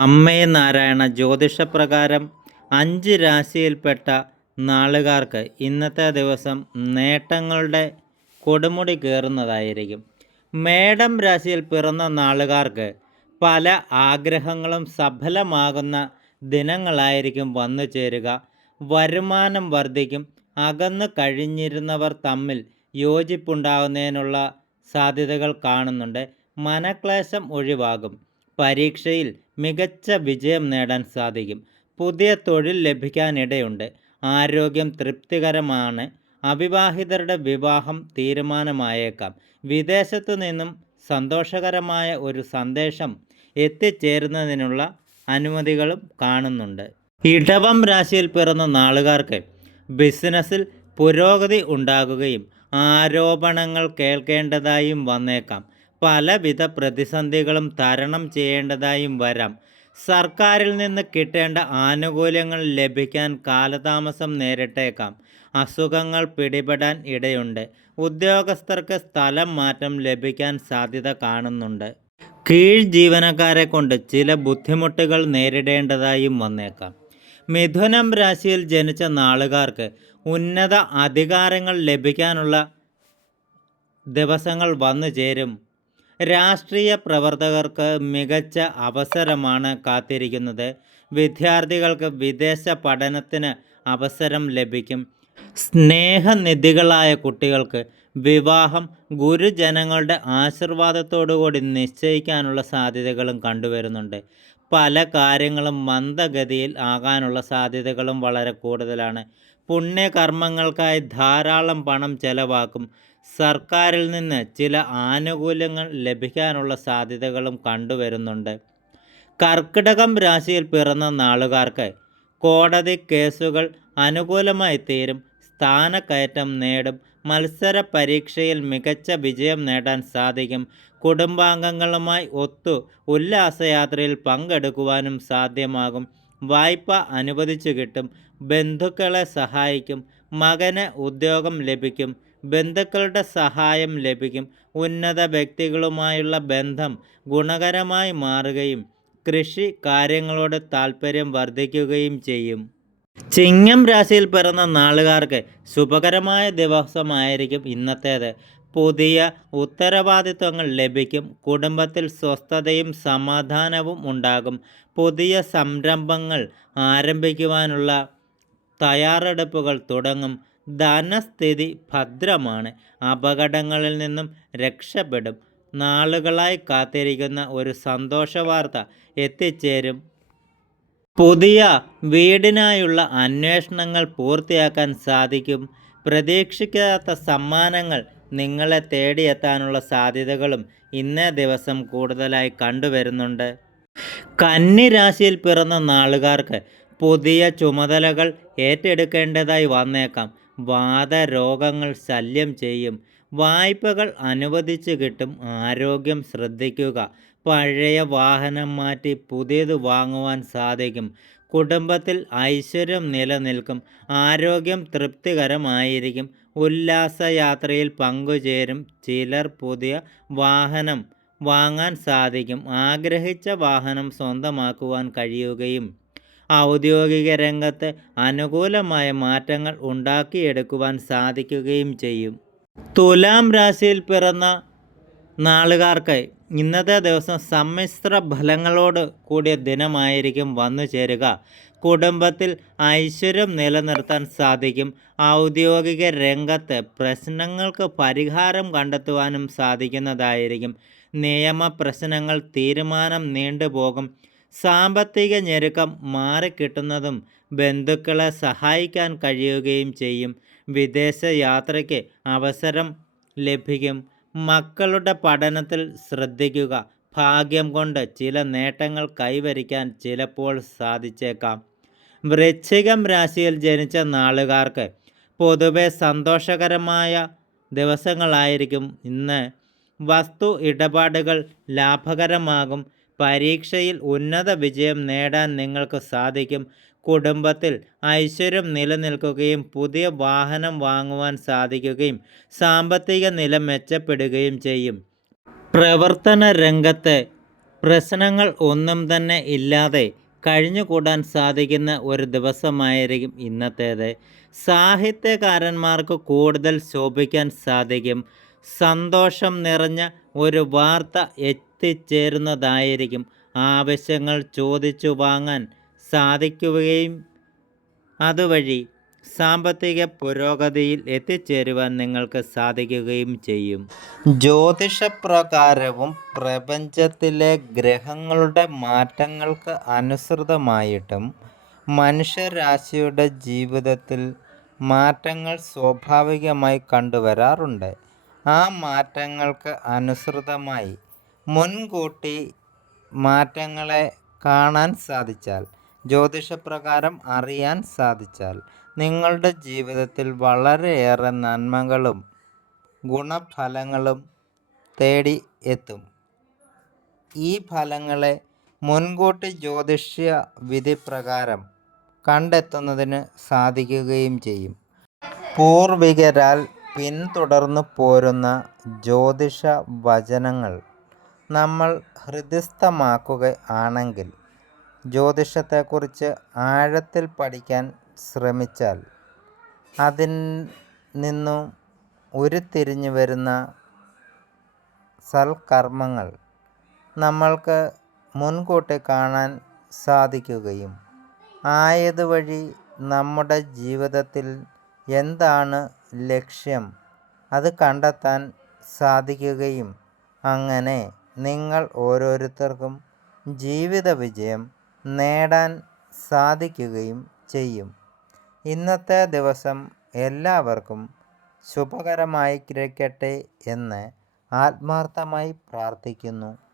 അമ്മേ നാരായണ ജ്യോതിഷപ്രകാരം അഞ്ച് രാശിയിൽപ്പെട്ട നാളുകാർക്ക് ഇന്നത്തെ ദിവസം നേട്ടങ്ങളുടെ കൊടുമുടി കയറുന്നതായിരിക്കും. മേടം രാശിയിൽ പിറന്ന നാളുകാർക്ക് പല ആഗ്രഹങ്ങളും സഫലമാകുന്ന ദിനങ്ങളായിരിക്കും വന്നു ചേരുക. വരുമാനം വർദ്ധിക്കും. അകന്നു കഴിഞ്ഞിരുന്നവർ തമ്മിൽ യോജിപ്പുണ്ടാകുന്നതിനുള്ള സാധ്യതകൾ കാണുന്നുണ്ട്. മനക്ലേശം ഒഴിവാകും. പരീക്ഷയിൽ മികച്ച വിജയം നേടാൻ സാധിക്കും. പുതിയ തൊഴിൽ ലഭിക്കാനിടയുണ്ട്. ആരോഗ്യം തൃപ്തികരമാണ്. അവിവാഹിതരുടെ വിവാഹം തീരുമാനമായേക്കാം. വിദേശത്തു നിന്നും സന്തോഷകരമായ ഒരു സന്ദേശം എത്തിച്ചേരുന്നതിനുള്ള അനുമതികളും കാണുന്നുണ്ട്. ഇടവം രാശിയിൽ പിറന്ന നാളുകാർക്ക് ബിസിനസ്സിൽ പുരോഗതി ഉണ്ടാകുകയും ആരോപണങ്ങൾ കേൾക്കേണ്ടതായും വന്നേക്കാം. പലവിധ പ്രതിസന്ധികളും തരണം ചെയ്യേണ്ടതായും വരാം. സർക്കാരിൽ നിന്ന് കിട്ടേണ്ട ആനുകൂല്യങ്ങൾ ലഭിക്കാൻ കാലതാമസം നേരിട്ടേക്കാം. അസുഖങ്ങൾ പിടിപെടാൻ ഇടയുണ്ട്. ഉദ്യോഗസ്ഥർക്ക് സ്ഥലം മാറ്റം ലഭിക്കാൻ സാധ്യത കാണുന്നുണ്ട്. കീഴ് ജീവനക്കാരെ കൊണ്ട് ചില ബുദ്ധിമുട്ടുകൾ നേരിടേണ്ടതായും വന്നേക്കാം. മിഥുനം രാശിയിൽ ജനിച്ച നാളുകാർക്ക് ഉന്നത അധികാരങ്ങൾ ലഭിക്കാനുള്ള ദിവസങ്ങൾ വന്നു ചേരും. രാഷ്ട്രീയ പ്രവർത്തകർക്ക് മികച്ച അവസരമാണ് കാത്തിരിക്കുന്നത്. വിദ്യാർത്ഥികൾക്ക് വിദേശ പഠനത്തിന് അവസരം ലഭിക്കും. സ്നേഹനിധികളായ കുട്ടികൾക്ക് വിവാഹം ഗുരുജനങ്ങളുടെ ആശീർവാദത്തോടുകൂടി നിശ്ചയിക്കാനുള്ള സാധ്യതകളും കണ്ടുവരുന്നുണ്ട്. പല കാര്യങ്ങളും മന്ദഗതിയിൽ ആകാനുള്ള സാധ്യതകളും വളരെ കൂടുതലാണ്. പുണ്യകർമ്മങ്ങൾക്കായി ധാരാളം പണം ചെലവാക്കും. സർക്കാരിൽ നിന്ന് ചില ആനുകൂല്യങ്ങൾ ലഭിക്കാനുള്ള സാധ്യതകളും കണ്ടുവരുന്നുണ്ട്. കർക്കിടകം രാശിയിൽ പിറന്ന നാളുകാർക്ക് കോടതി കേസുകൾ അനുകൂലമായി തീരും. സ്ഥാനക്കയറ്റം നേടും. മത്സര പരീക്ഷയിൽ മികച്ച വിജയം നേടാൻ സാധിക്കും. കുടുംബാംഗങ്ങളുമായി ഒത്തു ഉല്ലാസയാത്രയിൽ പങ്കെടുക്കുവാനും സാധ്യമാകും. വായ്പ അനുവദിച്ചു കിട്ടും. ബന്ധുക്കളെ സഹായിക്കും. മകന് ഉദ്യോഗം ലഭിക്കും. ബന്ധുക്കളുടെ സഹായം ലഭിക്കും. ഉന്നത വ്യക്തികളുമായുള്ള ബന്ധം ഗുണകരമായി മാറുകയും കൃഷി കാര്യങ്ങളോട് താൽപ്പര്യം വർദ്ധിക്കുകയും ചെയ്യും. ചിങ്ങം രാശിയിൽ പിറന്ന നാളുകാർക്ക് ശുഭകരമായ ദിവസമായിരിക്കും ഇന്നത്തേത്. പുതിയ ഉത്തരവാദിത്വങ്ങൾ ലഭിക്കും കുടുംബത്തിൽ സ്വസ്ഥതയും സമാധാനവും ഉണ്ടാകും. പുതിയ സംരംഭങ്ങൾ ആരംഭിക്കുവാനുള്ള തയ്യാറെടുപ്പുകൾ തുടങ്ങും. ധനസ്ഥിതി ഭദ്രമാണ് അപകടങ്ങളിൽ നിന്നും രക്ഷപ്പെടും. നാളുകളായി കാത്തിരിക്കുന്ന ഒരു സന്തോഷ വാർത്ത എത്തിച്ചേരും. പുതിയ വീടിനായുള്ള അന്വേഷണങ്ങൾ പൂർത്തിയാക്കാൻ സാധിക്കും. പ്രതീക്ഷിക്കാത്ത സമ്മാനങ്ങൾ നിങ്ങളെ തേടിയെത്താനുള്ള സാധ്യതകളും ഇന്നേ ദിവസം കൂടുതലായി കണ്ടുവരുന്നുണ്ട്. കന്നി രാശിയിൽ പിറന്ന നാളുകാർക്ക് പുതിയ ചുമതലകൾ ഏറ്റെടുക്കേണ്ടതായി വന്നേക്കാം. വാദരോഗങ്ങൾ ശല്യം ചെയ്യും. വായ്പകൾ അനുവദിച്ച് കിട്ടും. ആരോഗ്യം ശ്രദ്ധിക്കുക. പഴയ വാഹനം മാറ്റി പുതിയത് വാങ്ങുവാൻ സാധിക്കും. കുടുംബത്തിൽ ഐശ്വര്യം നിലനിൽക്കും. ആരോഗ്യം തൃപ്തികരമായിരിക്കും. ഉല്ലാസയാത്രയിൽ പങ്കുചേരും ചിലർ പുതിയ വാഹനം വാങ്ങാൻ സാധിക്കും. ആഗ്രഹിച്ച വാഹനം സ്വന്തമാക്കുവാൻ കഴിയുകയും ഔദ്യോഗിക രംഗത്ത് അനുകൂലമായ മാറ്റങ്ങൾ ഉണ്ടാക്കിയെടുക്കുവാൻ സാധിക്കുകയും ചെയ്യും. തുലാം രാശിയിൽ പിറന്ന നാളുകാർക്ക് ഇന്നത്തെ ദിവസം സമ്മിശ്ര ഫലങ്ങളോട് കൂടിയ ദിനമായിരിക്കും വന്നു ചേരുക. കുടുംബത്തിൽ ഐശ്വര്യം നിലനിർത്താൻ സാധിക്കും. ഔദ്യോഗിക രംഗത്ത് പ്രശ്നങ്ങൾക്ക് പരിഹാരം കണ്ടെത്തുവാനും സാധിക്കുന്നതായിരിക്കും. നിയമ പ്രശ്നങ്ങൾ തീരുമാനം നീണ്ടുപോകും സാമ്പത്തിക ഞെരുക്കം മാറിക്കിട്ടുന്നതും ബന്ധുക്കളെ സഹായിക്കാൻ കഴിയുകയും ചെയ്യും. വിദേശ യാത്രയ്ക്ക് അവസരം ലഭിക്കും. മക്കളുടെ പഠനത്തിൽ ശ്രദ്ധിക്കുക. ഭാഗ്യം കൊണ്ട് ചില നേട്ടങ്ങൾ കൈവരിക്കാൻ ചിലപ്പോൾ സാധിച്ചേക്കാം. വൃശ്ചികം രാശിയിൽ ജനിച്ച നാളുകാർക്ക് പൊതുവെ സന്തോഷകരമായ ദിവസങ്ങളായിരിക്കും. ഇന്ന് വസ്തു ഇടപാടുകൾ ലാഭകരമാകും. പരീക്ഷയിൽ ഉന്നത വിജയം നേടാൻ നിങ്ങൾക്ക് സാധിക്കും. കുടുംബത്തിൽ ഐശ്വര്യം നിലനിൽക്കുകയും പുതിയ വാഹനം വാങ്ങുവാൻ സാധിക്കുകയും സാമ്പത്തിക നില മെച്ചപ്പെടുകയും ചെയ്യും. പ്രവർത്തന രംഗത്ത് പ്രശ്നങ്ങൾ ഒന്നും തന്നെ ഇല്ലാതെ കഴിഞ്ഞുകൂടാൻ സാധിക്കുന്ന ഒരു ദിവസമായിരിക്കും ഇന്നത്തേത്. സാഹിത്യകാരന്മാർക്ക് കൂടുതൽ ശോഭിക്കാൻ സാധിക്കും. സന്തോഷം നിറഞ്ഞ ഒരു വാർത്ത എത്തിച്ചേരുന്നതായിരിക്കും. ആവശ്യങ്ങൾ ചോദിച്ചു വാങ്ങാൻ സാധിക്കുകയും അതുവഴി സാമ്പത്തിക പുരോഗതിയിൽ എത്തിച്ചേരുവാൻ നിങ്ങൾക്ക് സാധിക്കുകയും ചെയ്യും. ജ്യോതിഷപ്രകാരവും പ്രപഞ്ചത്തിലെ ഗ്രഹങ്ങളുടെ മാറ്റങ്ങൾക്ക് അനുസൃതമായിട്ടും മനുഷ്യരാശിയുടെ ജീവിതത്തിൽ മാറ്റങ്ങൾ സ്വാഭാവികമായി കണ്ടുവരാറുണ്ട്. ആ മാറ്റങ്ങൾക്ക് അനുസൃതമായി മുൻകൂട്ടി മാറ്റങ്ങളെ കാണാൻ സാധിച്ചാൽ ജ്യോതിഷപ്രകാരം അറിയാൻ സാധിച്ചാൽ നിങ്ങളുടെ ജീവിതത്തിൽ വളരെയേറെ നന്മകളും ഗുണഫലങ്ങളും തേടി എത്തും. ഈ ഫലങ്ങളെ മുൻകൂട്ടി ജ്യോതിഷ വിധി പ്രകാരം കണ്ടെത്തുന്നതിന് സാധിക്കുകയും ചെയ്യും. പൂർവികരാൽ പിന്തുടർന്നു പോരുന്ന ജ്യോതിഷ വചനങ്ങൾ നമ്മൾ ഹൃദയസ്ഥമാക്കുക ആണെങ്കിൽ ജ്യോതിഷത്തെക്കുറിച്ച് ആഴത്തിൽ പഠിക്കാൻ ശ്രമിച്ചാൽ അതിൽ നിന്നും ഉരുത്തിരിഞ്ഞു വരുന്ന സൽക്കർമ്മങ്ങൾ നമ്മൾക്ക് മുൻകൂട്ടി കാണാൻ സാധിക്കുകയും ആയതുവഴി നമ്മുടെ ജീവിതത്തിൽ എന്താണ് ലക്ഷ്യം അത് കണ്ടെത്താൻ സാധിക്കുകയും അങ്ങനെ നിങ്ങൾ ഓരോരുത്തർക്കും ജീവിത വിജയം നേടാൻ സാധിക്കുകയും ചെയ്യും. ഇന്നത്തെ ദിവസം എല്ലാവർക്കും ശുഭകരമായി ശുഭകരമായിരിക്കട്ടെ എന്ന് ആത്മാർത്ഥമായി പ്രാർത്ഥിക്കുന്നു.